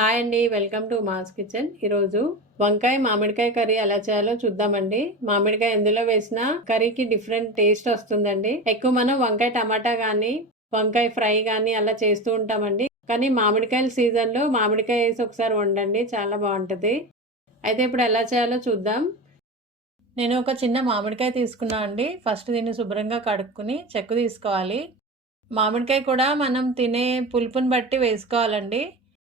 Hi అండి, welcome to mass kitchen. ఈరోజు వంకాయ మామిడికాయ కర్రీ ఎలా చేయాలో చూద్దామండి. మామిడికాయ ఎందులో వేసినా కర్రీకి డిఫరెంట్ టేస్ట్ వస్తుందండి. ఎక్కువ మనం వంకాయ టమాటా కానీ వంకాయ ఫ్రై కానీ అలా చేస్తూ ఉంటామండి. కానీ మామిడికాయల సీజన్లో మామిడికాయ వేసి ఒకసారి వండండి, చాలా బాగుంటుంది. అయితే ఇప్పుడు ఎలా చేయాలో చూద్దాం. నేను ఒక చిన్న మామిడికాయ తీసుకున్నా అండి. ఫస్ట్ దీన్ని శుభ్రంగా కడుక్కుని చెక్కు తీసుకోవాలి. మామిడికాయ కూడా మనం తినే పులుపుని బట్టి వేసుకోవాలండి.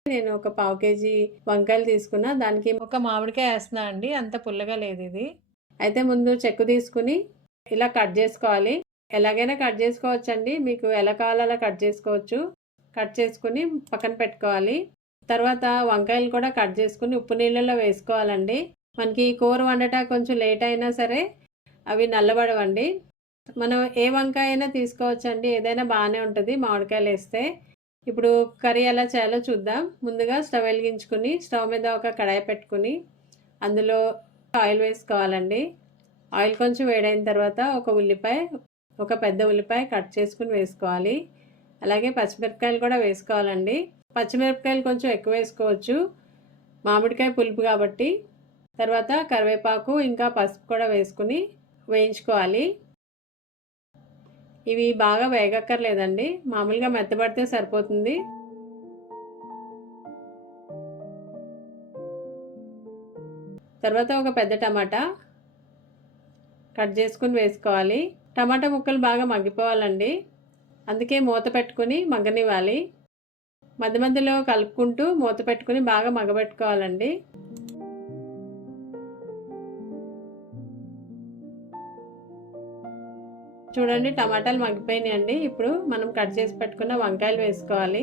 నేను ఒక పావు కేజీ వంకాయలు తీసుకున్నా, దానికి ఒక మామిడికాయ వేస్తున్నా అండి. అంత పుల్లగా లేదు ఇది. అయితే ముందు చెక్కు తీసుకుని ఇలా కట్ చేసుకోవాలి. ఎలాగైనా కట్ చేసుకోవచ్చండి, మీకు ఎలా కావాలో అలా కట్ చేసుకోవచ్చు. కట్ చేసుకుని పక్కన పెట్టుకోవాలి. తర్వాత వంకాయలు కూడా కట్ చేసుకుని ఉప్పు నీళ్ళలో వేసుకోవాలండి. మనకి కూర వండటం కొంచెం లేట్ అయినా సరే అవి నల్లబడవండి. మనం ఏ వంకాయ అయినా తీసుకోవచ్చండి, ఏదైనా బాగానే ఉంటుంది మామిడికాయలు వేస్తే. ఇప్పుడు కర్రీ ఎలా చేయాలో చూద్దాం. ముందుగా స్టవ్ వెలిగించుకుని స్టవ్ మీద ఒక కడాయి పెట్టుకుని అందులో ఆయిల్ వేసుకోవాలండి. ఆయిల్ కొంచెం వేడైన తర్వాత ఒక పెద్ద ఉల్లిపాయ కట్ చేసుకుని వేసుకోవాలి. అలాగే పచ్చిమిరపకాయలు కూడా వేసుకోవాలండి. పచ్చిమిరపకాయలు కొంచెం ఎక్కువ వేసుకోవచ్చు, మామిడికాయ పులుపు కాబట్టి. తర్వాత కరివేపాకు ఇంకా పసుపు కూడా వేసుకుని వేయించుకోవాలి. ఇవి బాగా వేగక్కర్లేదండి, మామూలుగా మెత్తబడితే సరిపోతుంది. తర్వాత ఒక పెద్ద టమాటా కట్ చేసుకుని వేసుకోవాలి. టమాటా ముక్కలు బాగా మగ్గిపోవాలండి, అందుకే మూత పెట్టుకుని మగ్గనివ్వాలి. మధ్య మధ్యలో కలుపుకుంటూ మూత పెట్టుకుని బాగా మగ్గబెట్టుకోవాలండి. చూడండి, టమాటాలు మగ్గిపోయినాయండి. ఇప్పుడు మనం కట్ చేసి పెట్టుకున్న వంకాయలు వేసుకోవాలి.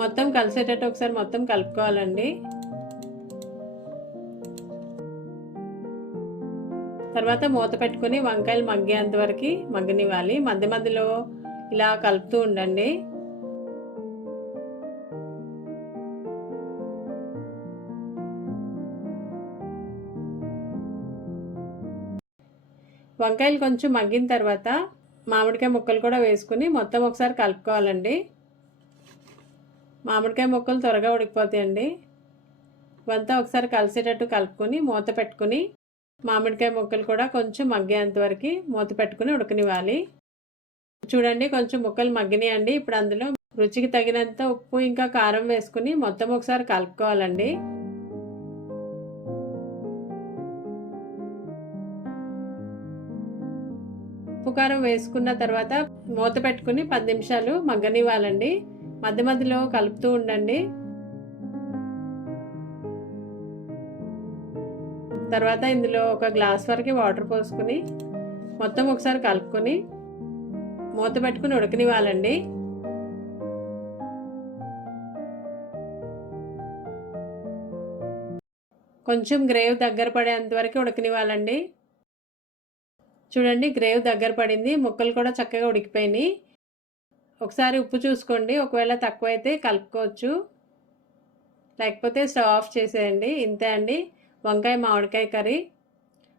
మొత్తం కలిసేటట్టు ఒకసారి మొత్తం కలుపుకోవాలండి. తర్వాత మూత పెట్టుకుని వంకాయలు మగ్గేంత వరకు మగ్గనివ్వాలి. మధ్య మధ్యలో ఇలా కలుపుతూ ఉండండి. వంకాయలు కొంచెం మగ్గిన తర్వాత మామిడికాయ ముక్కలు కూడా వేసుకుని మొత్తం ఒకసారి కలుపుకోవాలండి. మామిడికాయ ముక్కలు త్వరగా ఉడికిపోతాయండి. ఇవంతా ఒకసారి కలిసేటట్టు కలుపుకొని మూత పెట్టుకుని మామిడికాయ ముక్కలు కూడా కొంచెం మగ్గేంత వరకు మూత పెట్టుకుని ఉడకనివ్వాలి. చూడండి, కొంచెం ముక్కలు మగ్గినాయండి. ఇప్పుడు అందులో రుచికి తగినంత ఉప్పు ఇంకా కారం వేసుకుని మొత్తం ఒకసారి కలుపుకోవాలండి. ఉప్పు కారం వేసుకున్న తర్వాత మూత పెట్టుకుని 10 నిమిషాలు మగ్గనివ్వాలండి. మధ్య మధ్యలో కలుపుతూ ఉండండి. తర్వాత ఇందులో ఒక గ్లాస్ వరకు వాటర్ పోసుకుని మొత్తం ఒకసారి కలుపుకొని మూత పెట్టుకుని ఉడకనివ్వాలండి. కొంచెం గ్రేవ్ దగ్గర పడేంత వరకు ఉడకనివ్వాలండి. చూడండి, గ్రేవ్ దగ్గర పడింది, ముక్కలు కూడా చక్కగా ఉడికిపోయినాయి. ఒకసారి ఉప్పు చూసుకోండి, ఒకవేళ తక్కువైతే కలుపుకోవచ్చు, లేకపోతే స్టవ్ ఆఫ్ చేసేయండి. ఇంతే అండి వంకాయ మామిడికాయ కర్రీ.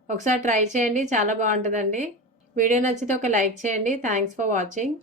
ఒకసారి ట్రై చేయండి, చాలా బాగుంటుందండి. వీడియో నచ్చితే ఒక లైక్ చేయండి. Thanks for watching.